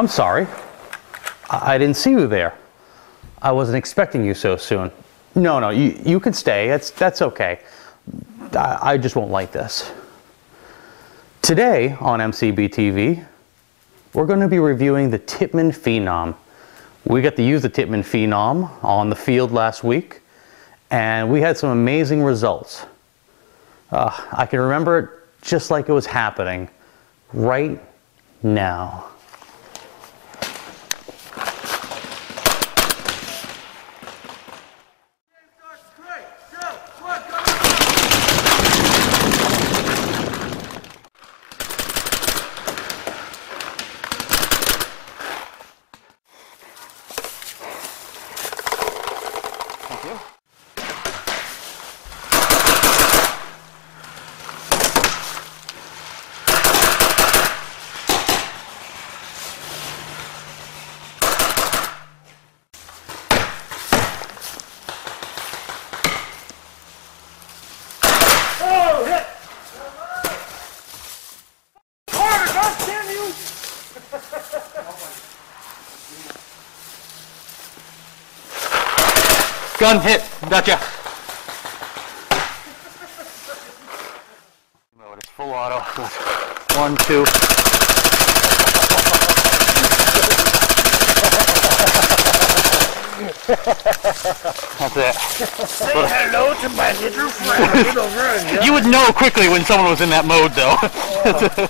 I'm sorry. I didn't see you there. I wasn't expecting you so soon. No, you can stay. That's okay. I just won't like this. Today on MCB TV, we're going to be reviewing the Tippmann Phenom. We got to use the Tippmann Phenom on the field last week, and we had some amazing results. I can remember it just like it was happening right now. Gun hit. Gotcha. It's full auto. 1, 2. That's it. Say hello to my little friend. You would know quickly when someone was in that mode, though. Oh,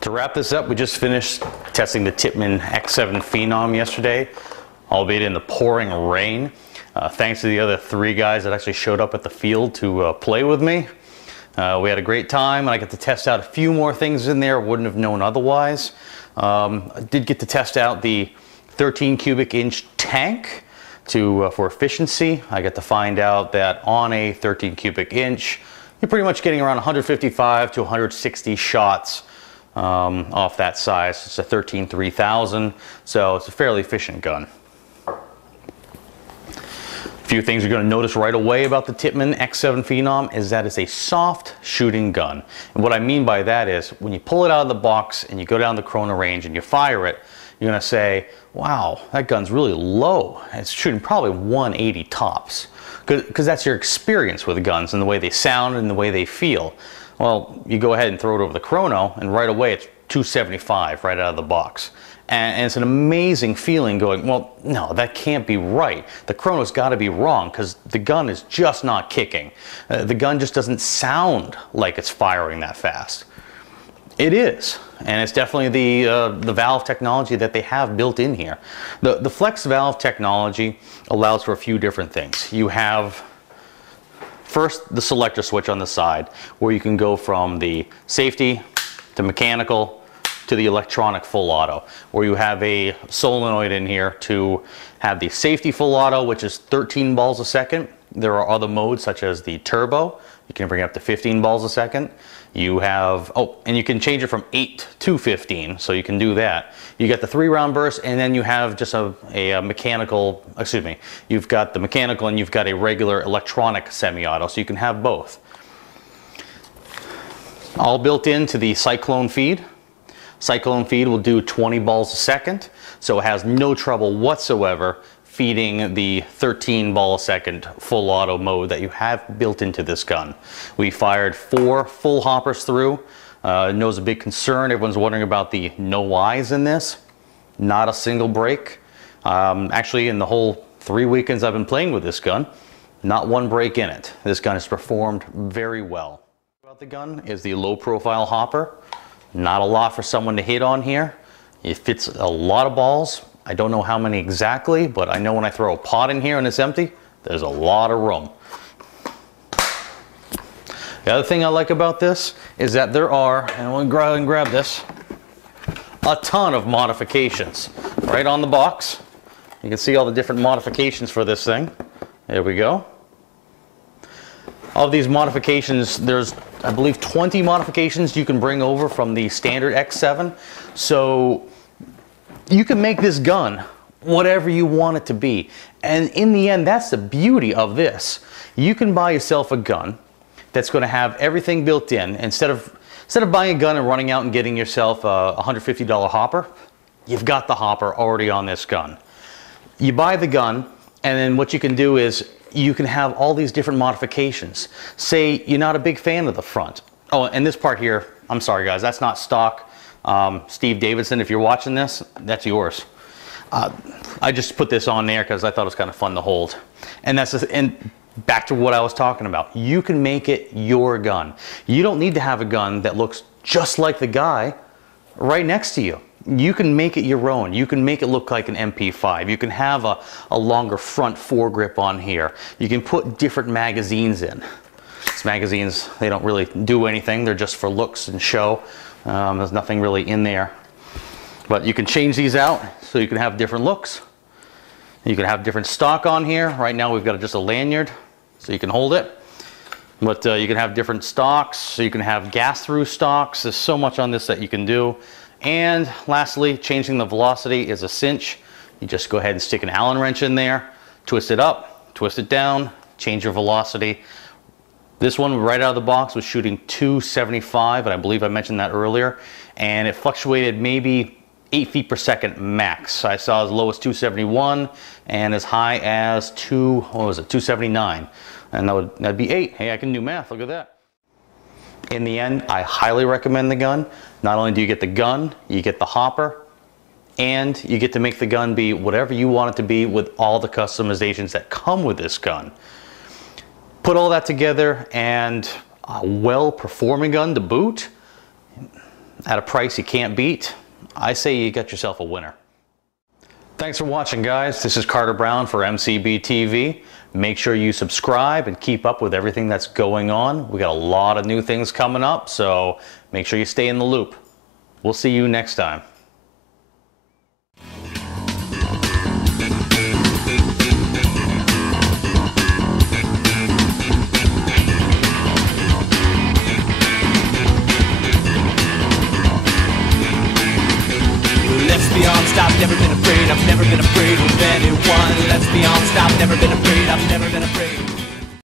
To wrap this up, we just finished testing the Tippmann X7 Phenom yesterday, albeit in the pouring rain. Thanks to the other 3 guys that actually showed up at the field to play with me. We had a great time, and I got to test out a few more things in there I wouldn't have known otherwise. I did get to test out the 13 cubic inch tank for efficiency. I got to find out that on a 13 cubic inch, you're pretty much getting around 155 to 160 shots off that size. It's a 13-3000, so it's a fairly efficient gun. A few things you're going to notice right away about the Tippmann X7 Phenom is that it's a soft shooting gun. And what I mean by that is when you pull it out of the box and you go down the Corona range and you fire it, you're going to say, wow, that gun's really low. It's shooting probably 180 tops. Because that's your experience with guns and the way they sound and the way they feel. Well, you go ahead and throw it over the chrono, and right away it's 275 right out of the box. And it's an amazing feeling going, well, no, that can't be right. The chrono's got to be wrong because the gun is just not kicking. The gun just doesn't sound like it's firing that fast. It is, and it's definitely the valve technology that they have built in here. The flex valve technology allows for a few different things. You have first the selector switch on the side where you can go from the safety to mechanical to the electronic full auto, where you have a solenoid in here to have the safety full auto, which is 13 balls a second. There are other modes such as the turbo. You can bring it up to 15 balls a second. You have, and you can change it from 8 to 15, so you can do that. You got the 3-round burst, and then you have just a mechanical, excuse me, you've got the mechanical and you've got a regular electronic semi-auto, so you can have both. All built into the Cyclone feed. Cyclone feed will do 20 balls a second, so it has no trouble whatsoever feeding the 13 ball a second full auto mode that you have built into this gun. We fired 4 full hoppers through. No is a big concern. Everyone's wondering about the no eyes in this. Not a single break. Actually, in the whole 3 weekends I've been playing with this gun, not one break in it. This gun has performed very well. About the gun is the low profile hopper. Not a lot for someone to hit on here. It fits a lot of balls. I don't know how many exactly, but I know when I throw a pot in here and it's empty, there's a lot of room. The other thing I like about this is that there are, and I'm going to grab this, a ton of modifications. Right on the box, you can see all the different modifications for this thing. There we go. Of these modifications, there's, I believe, 20 modifications you can bring over from the standard X7. So you can make this gun whatever you want it to be. And in the end, that's the beauty of this. You can buy yourself a gun, that's going to have everything built in. Instead of buying a gun and running out and getting yourself a $150 hopper, you've got the hopper already on this gun. You buy the gun, and then what you can do is you can have all these different modifications. Say you're not a big fan of the front. Oh, and this part here, I'm sorry guys, that's not stock. Steve Davidson, if you're watching this, that's yours. I just put this on there because I thought it was kind of fun to hold. And and back to what I was talking about. You can make it your gun. You don't need to have a gun that looks just like the guy right next to you. You can make it your own. You can make it look like an MP5. You can have a longer front foregrip on here. You can put different magazines in. These magazines, they don't really do anything. They're just for looks and show. There's nothing really in there. But you can change these out so you can have different looks. You can have different stock on here. Right now we've got just a lanyard so you can hold it. But you can have different stocks. So you can have gas-through stocks. There's so much on this that you can do. And lastly, changing the velocity is a cinch. You just go ahead and stick an Allen wrench in there, twist it up, twist it down, change your velocity. This one right out of the box was shooting 275, and I believe I mentioned that earlier. And it fluctuated maybe 8 feet per second max. I saw as low as 271 and as high as 279. And that'd be 8. Hey, I can do math, look at that. In the end, I highly recommend the gun. Not only do you get the gun, you get the hopper, and you get to make the gun be whatever you want it to be with all the customizations that come with this gun. Put all that together and a well-performing gun to boot at a price you can't beat. I say you got yourself a winner. Thanks for watching, guys. This is Carter Brown for MCB TV. Make sure you subscribe and keep up with everything that's going on. We got a lot of new things coming up, so make sure you stay in the loop. We'll see you next time. Let's be honest, I've never been afraid. I've never been afraid of anyone. Let's be honest, I've never been afraid. I've never been afraid.